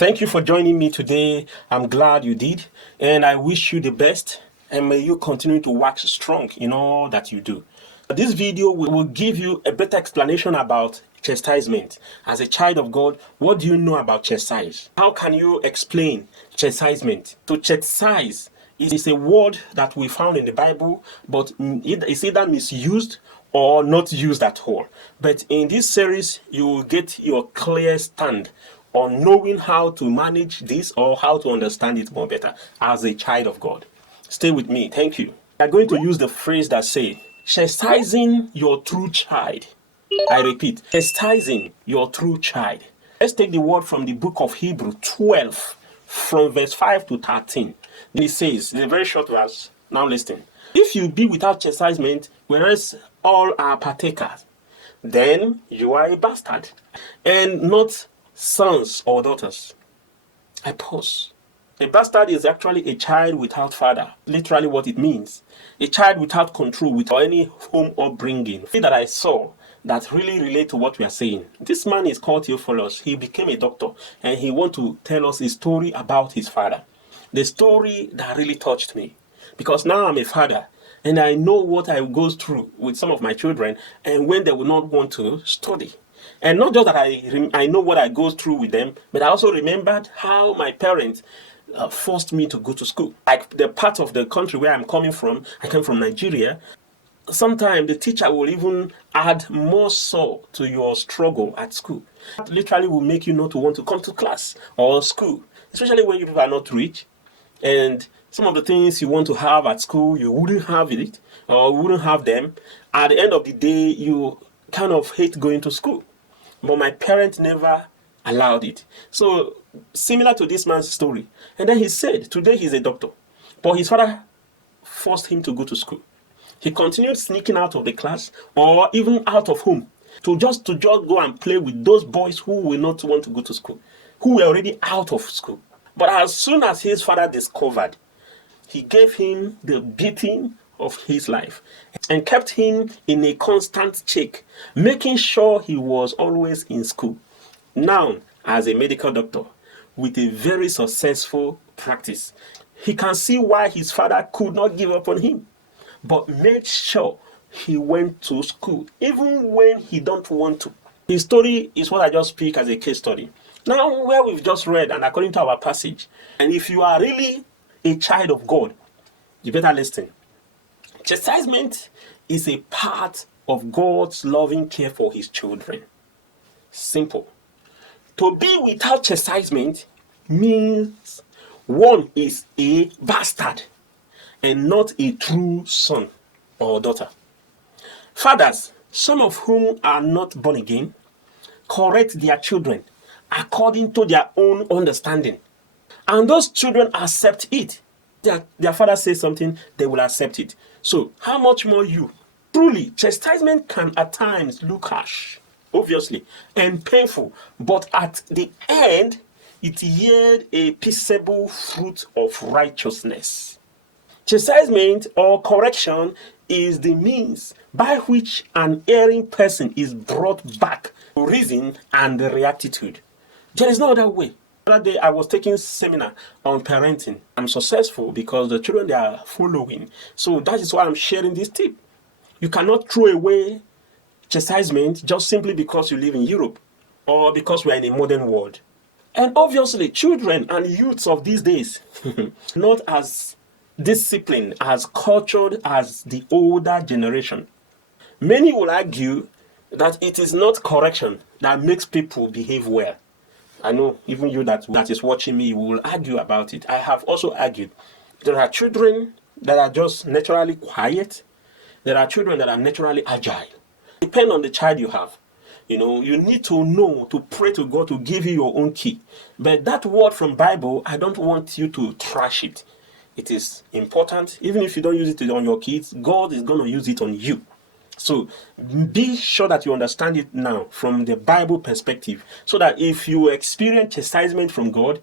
Thank you for joining me today. I'm glad you did, and I wish you the best, and may you continue to wax strong in all that you do. This video will give you a better explanation about chastisement. As a child of God, what do you know about chastise? How can you explain chastisement? To chastise is a word that we found in the Bible, but it's either misused or not used at all. But in this series, you will get your clear stand on knowing how to manage this or how to understand it more better as a child of God. Stay with me. Thank you. We are going to use the phrase that says, chastising your true child. I repeat, chastising your true child. Let's take the word from the book of Hebrews 12, from verse 5 to 13. It says, it's a very short verse. Now listen. If you be without chastisement, whereas all are partakers, then you are a bastard, and not sons or daughters. I pause. A bastard is actually a child without father. Literally what it means. A child without control, without any home upbringing. The thing that I saw that really relate to what we are saying. This man is called Theophilus. He became a doctor, and he want to tell us a story about his father. The story that really touched me. Because now I'm a father, and I know what I go through with some of my children, and when they will not want to study. And not just that I know what I go through with them, but I also remembered how my parents forced me to go to school. Like the part of the country where I'm coming from, I came from Nigeria. Sometimes the teacher will even add more salt to your struggle at school. That literally will make you not to want to come to class or school, especially when you are not rich. And some of the things you want to have at school, you wouldn't have it or wouldn't have them. At the end of the day, you kind of hate going to school. But my parents never allowed it. So, similar to this man's story. And then he said, today he's a doctor. But his father forced him to go to school. He continued sneaking out of the class or even out of home to just go and play with those boys who will not want to go to school, who were already out of school. But as soon as his father discovered, he gave him the beating of his life and kept him in a constant check, making sure he was always in school. Now, as a medical doctor with a very successful practice, he can see why his father could not give up on him, but made sure he went to school, even when he don't want to. His story is what I just speak as a case study. Now, where we've just read, and according to our passage, and if you are really a child of God, you better listen. Chastisement is a part of God's loving care for his children. Simple. To be without chastisement means one is a bastard and not a true son or daughter. Fathers, some of whom are not born again, correct their children according to their own understanding. And those children accept it. Their father says something, they will accept it. So, how much more you? Truly, chastisement can at times look harsh, obviously, and painful, but at the end, it yields a peaceable fruit of righteousness. Chastisement or correction is the means by which an erring person is brought back to reason and rectitude. There is no other way. The other day, I was taking a seminar on parenting. I'm successful because the children they are following. So that is why I'm sharing this tip. You cannot throw away chastisement just simply because you live in Europe or because we are in a modern world. And obviously, children and youths of these days, not as disciplined, as cultured as the older generation. Many will argue that it is not correction that makes people behave well. I know even you that is watching me will argue about it. I have also argued. There are children that are just naturally quiet. There are children that are naturally agile. Depend on the child you have. You know, you need to know to pray to God to give you your own key. But that word from Bible, I don't want you to trash it. It is important. Even if you don't use it on your kids, God is going to use it on you. So be sure that you understand it now from the Bible perspective, so that if you experience chastisement from God,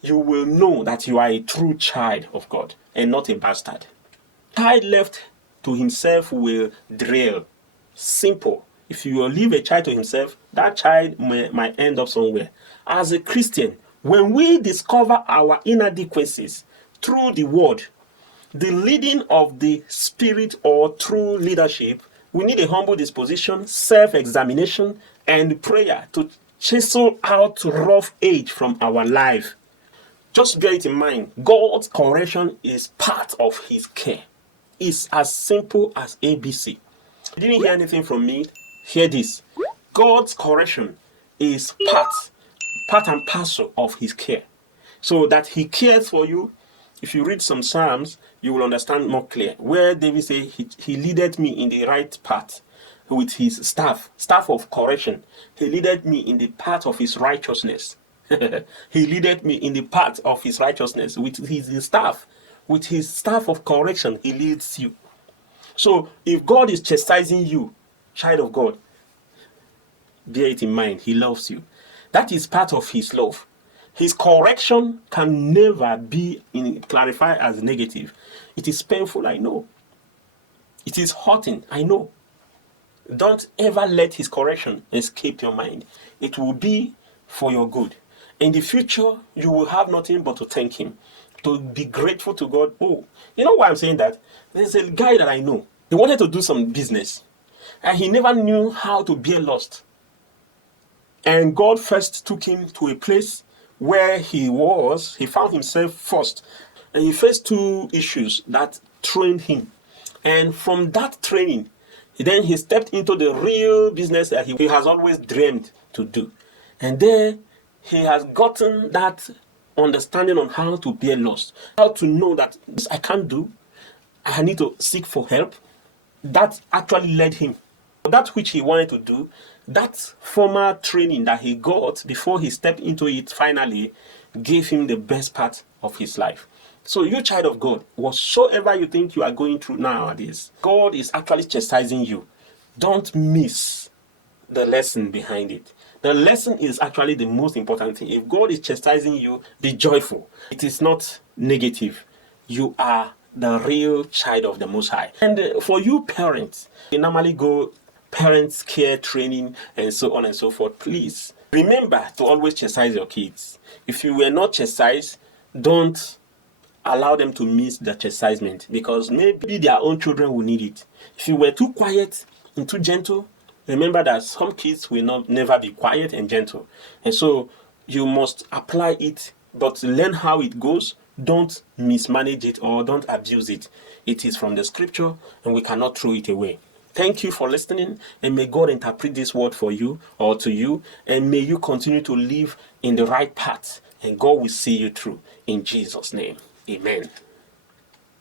you will know that you are a true child of God and not a bastard. Child left to himself will drill. Simple. If you leave a child to himself, that child might end up somewhere. As a Christian, When we discover our inadequacies through the word, the leading of the Spirit, or through leadership, we need a humble disposition, self-examination, and prayer to chisel out rough edge from our life. Just bear it in mind, God's correction is part of his care. It's as simple as ABC. You didn't hear anything from me? Hear this. God's correction is part and parcel of his care. So that he cares for you. If you read some Psalms, you will understand more clear. Where David says, he leaded me in the right path with his staff of correction. He leaded me in the path of his righteousness. He leaded me in the path of his righteousness with his staff. With his staff of correction, he leads you. So if God is chastising you, child of God, bear it in mind, he loves you. That is part of his love. His correction can never be clarified as negative. It is painful, I know. It is hurting, I know. Don't ever let his correction escape your mind. It will be for your good. In the future, you will have nothing but to thank him, to be grateful to God. Oh, you know why I'm saying that? There's a guy that I know. He wanted to do some business, and he never knew how to bear loss. And God first took him to a place where he found himself first. And he faced two issues that trained him. And from that training, then he stepped into the real business that he has always dreamed to do. And there, he has gotten that understanding on how to bear loss, how to know that this I can't do, I need to seek for help. That actually led him. That which he wanted to do, that former training that he got before he stepped into it finally gave him the best part of his life. So you, child of God, whatsoever you think you are going through nowadays, God is actually chastising you. Don't miss the lesson behind it. The lesson is actually the most important thing. If God is chastising you, be joyful. It is not negative. You are the real child of the Most High. And for you parents, you normally go parents care training and so on and so forth. Please remember to always chastise your kids. If you were not chastised, don't allow them to miss the chastisement, because maybe their own children will need it. If you were too quiet and too gentle, remember that some kids will never be quiet and gentle. And so you must apply it, but learn how it goes. Don't mismanage it or don't abuse it. It is from the scripture and we cannot throw it away. Thank you for listening, and may God interpret this word for you or to you, and may you continue to live in the right path, and God will see you through. In Jesus' name, amen.